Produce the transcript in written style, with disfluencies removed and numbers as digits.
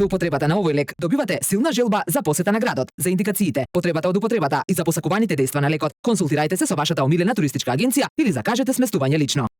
Со употребата на овој лек добивате силна желба за посета на градот. За индикациите, потребата од употребата и за посакуваните дејства на лекот, консултирајте се со вашата омилена туристичка агенција или закажете сместување лично.